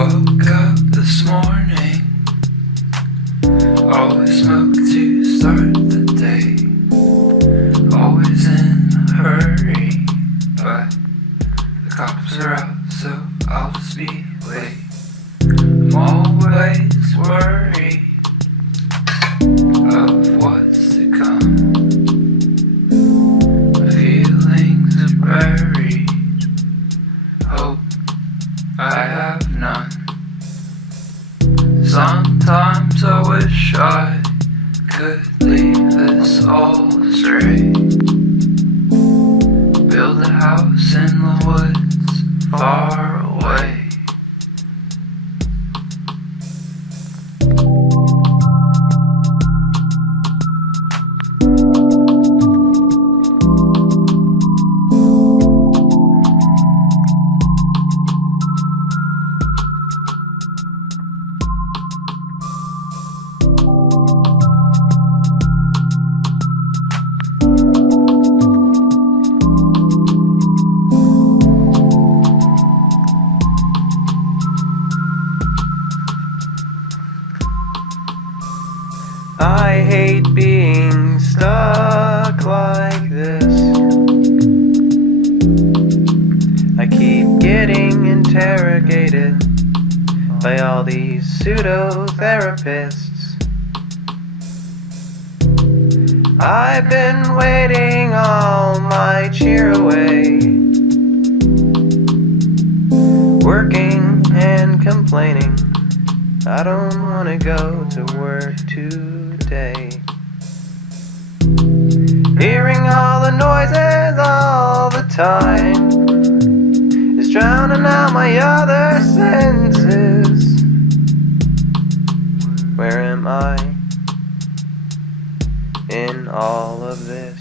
Woke up this morning, always smoke to start the day. Always in a hurry, but the cops are out, so I'll just be late. I'm always worried of what's to come. My feelings are buried, hope I have none. Sometimes I wish I could leave this all straight. Build a house in the woods far away. I hate being stuck like this. I keep getting interrogated by all these pseudo-therapists. I've been waiting all my cheer away, working and complaining. I don't wanna go to work today. Hearing all the noises all the time is drowning out my other senses. Where am I in all of this?